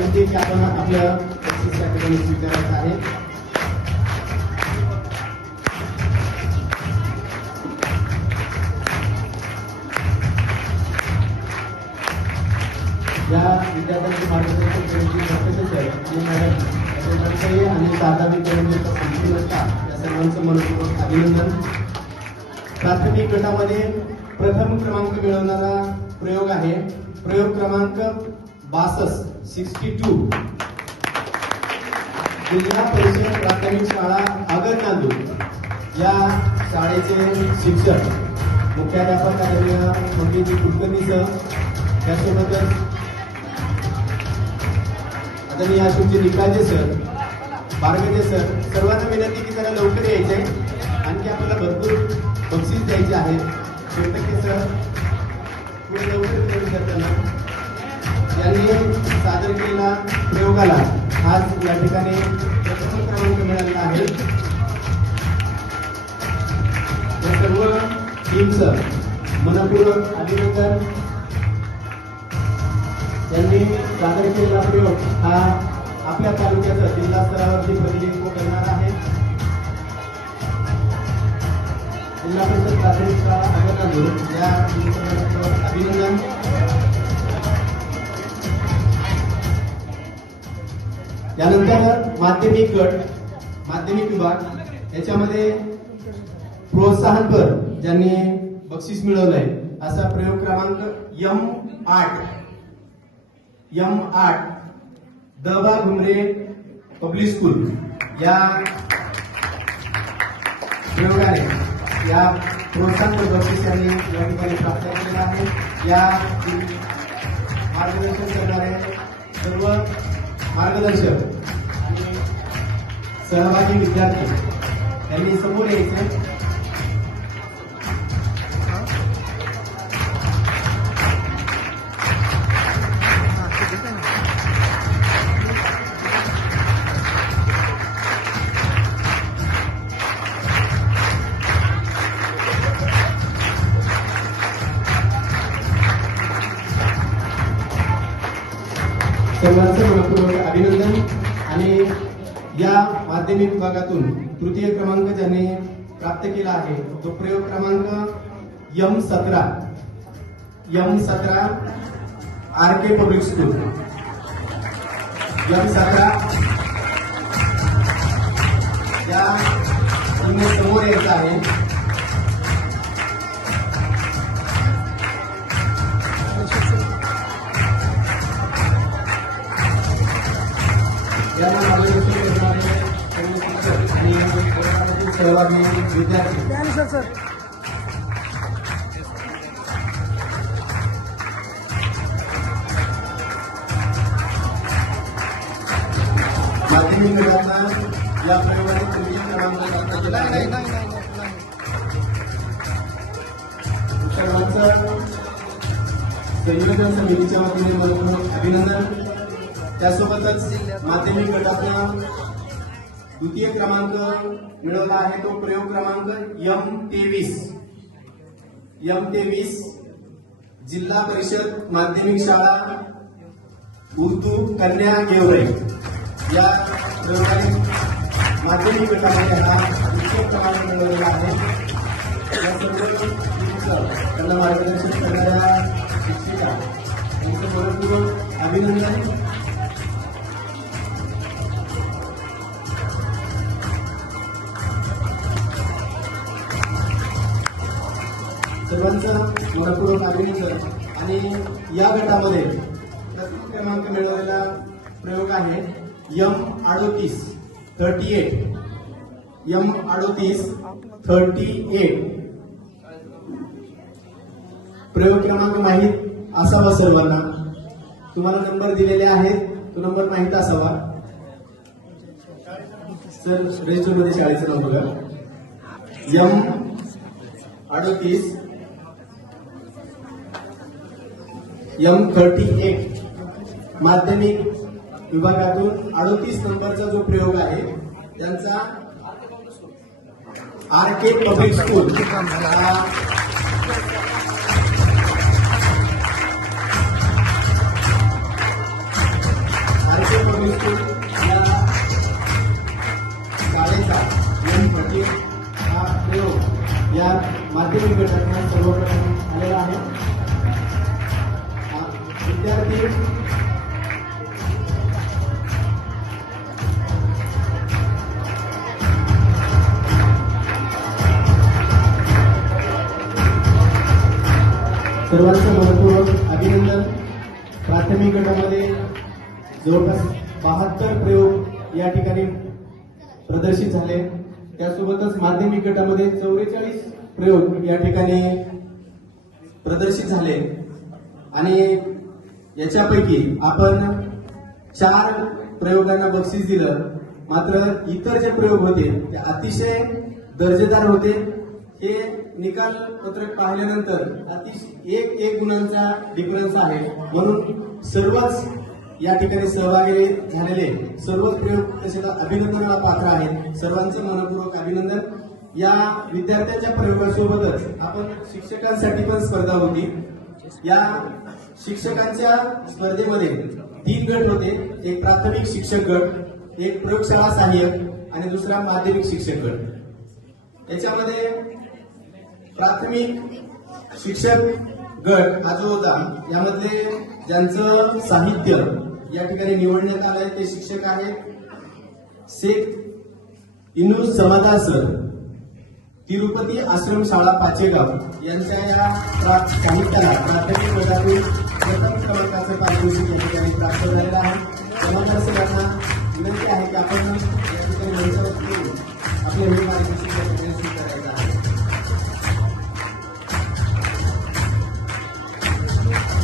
म्हणजे विनंती की आपण आपलं बक्षीस स्वीकारायचं आहे. या विद्यार्थ्यांचे मार्गदर्शन करण्याची प्रोफेसर साहेब आणि मॅडम अभिनंदन आणि साधावी पर्यंत संपूर्ण या सर्वांचं मनपूर्वक अभिनंदन. प्राथमिक गटामध्ये प्रथम क्रमांक मिळवणारा प्रयोग आहे. प्रयोग क्रमांक बासष्ट. Sixty two. जिल्हा परिषद प्राथमिक शाळा आगर नांदूर या शाळेचे शिक्षक मुख्याध्यापक आदरणीय मंगेजी कुलकर्णीसह त्यासोबतच आदरणीय तुमचे निकालजे सर बारगजे सर सर्वांना विनंती की जरा लवकर यायचे आणखी आपल्याला भरपूर बक्षीस द्यायचे आहे शेवटके सर पुढे लवकर करू करताना ना? सादर केलेला प्रयोगाला आज या ठिकाणी प्रथम क्रमांक मिळालेला आहे. या सर्व टीमचं मनपूर्वक अभिनंदन. त्यांनी सादर केलेला प्रयोग हा आपल्या तालुक्याचं जिल्हा स्तरावरती प्रतिनिधित्व करणार आहे. जिल्हा परिषद प्राथमिक शाळा अगरनांदूर या अभिनंदन. त्यानंतर माध्यमिक गट माध्यमिक विभाग याच्यामध्ये प्रोत्साहनपर ज्यांनी बक्षीस मिळवलंय. असा प्रयोग क्रमांक यम आठ यम आठ दबा घुमरे पब्लिक स्कूल या प्रयोगाने या प्रोत्साहन बक्षीस यांनी या ठिकाणी प्राप्त केलेला आहे. या मार्गदर्शन करणारे सर्व मार्गदर्शक आणि सहभागी विद्यार्थी त्यांनी समोर यायचं. सर्वांचं मनपूर्वक अभिनंदन. आणि या माध्यमिक विभागातून तृतीय क्रमांक ज्याने प्राप्त केला आहे तो प्रयोग क्रमांक यम सतरा. यम सतरा R K public school. M सतरा. या समोर यायचं आहे. सहभागी विद्यार्थी माध्यमिक गटाचा या प्रयोगाने क्रमांक सर्वांचं संयोजन समितीच्या वतीने त्यासोबतच माध्यमिक गटातला द्वितीय क्रमांक मिळवला आहे. तो प्रयोग क्रमांक यम तेवीस. यम तेवीस जिल्हा परिषद माध्यमिक शाळा उर्दू कन्या गेवरे. या प्रयोगाने माध्यमिक गटामध्ये हा द्वितीय क्रमांक मिळवलेला आहे. या सर्व त्यांना मार्गदर्शन करणाऱ्या शिक्षिका त्यांचं मनपूर्वक अभिनंदन. सर्वांचं मनपूर्वक अभिनंदन. आणि या गटामध्ये प्रथम क्रमांक मिळवलेला प्रयोग आहे यम अडोतीस थर्टी एट यम अडोतीस थर्टी एट प्रयोग क्रमांक माहीत असावा सर्वांना. तुम्हाला नंबर दिलेले आहेत तो नंबर माहीत असावा. सर रजिस्टरमध्ये शाळेचं नाव बघा. यम अडोतीस एम थर्टी एट माध्यमिक विभागातून अडतीस नंबरचा जो प्रयोग आहे त्यांचा R K public school R R public school या शाळेचा एम थर्टी हा प्रयोग या माध्यमिक गटातून सर्वप्रथम विद्यार्थी सर्वांचं मनपूर्वक अभिनंदन. प्राथमिक गटामध्ये जवळपास बहात्तर प्रयोग या ठिकाणी प्रदर्शित झाले. त्यासोबतच माध्यमिक गटामध्ये चौवेचाळीस प्रयोग या ठिकाणी प्रदर्शित झाले. आणि याच्यापैकी आपण चार प्रयोगांना बक्षीस दिलं. मात्र इतर जे प्रयोग होते ते अतिशय दर्जेदार होते. हे निकाल पत्रक पाहिल्यानंतर अतिशय एक एक गुणांचा डिफरन्स आहे. म्हणून सर्वच या ठिकाणी सहभागी झालेले सर्वच प्रयोग तसेच अभिनंदनाला पात्र आहेत. सर्वांचे मनपूर्वक अभिनंदन. या विद्यार्थ्यांच्या प्रयोगासोबतच आपण शिक्षकांसाठी पण स्पर्धा होती. या शिक्षकांच्या स्पर्धेमध्ये तीन गट होते. एक प्राथमिक शिक्षक गट एक प्रयोगशाळा सहाय्यक आणि दुसरा माध्यमिक शिक्षक गट. याच्यामध्ये प्राथमिक शिक्षक गट हा जो होता यामध्ये ज्यांचं साहित्य या ठिकाणी निवडण्यात आलंय ते शिक्षक आहेत. शेख इनू समादार सर. तिरुपती आश्रम शाळा पाचेगाव यांच्या या साहित्याला प्राथमिक गटातून प्रथम क्रमांकाचं पारितोषिक या ठिकाणी प्राप्त झालेलं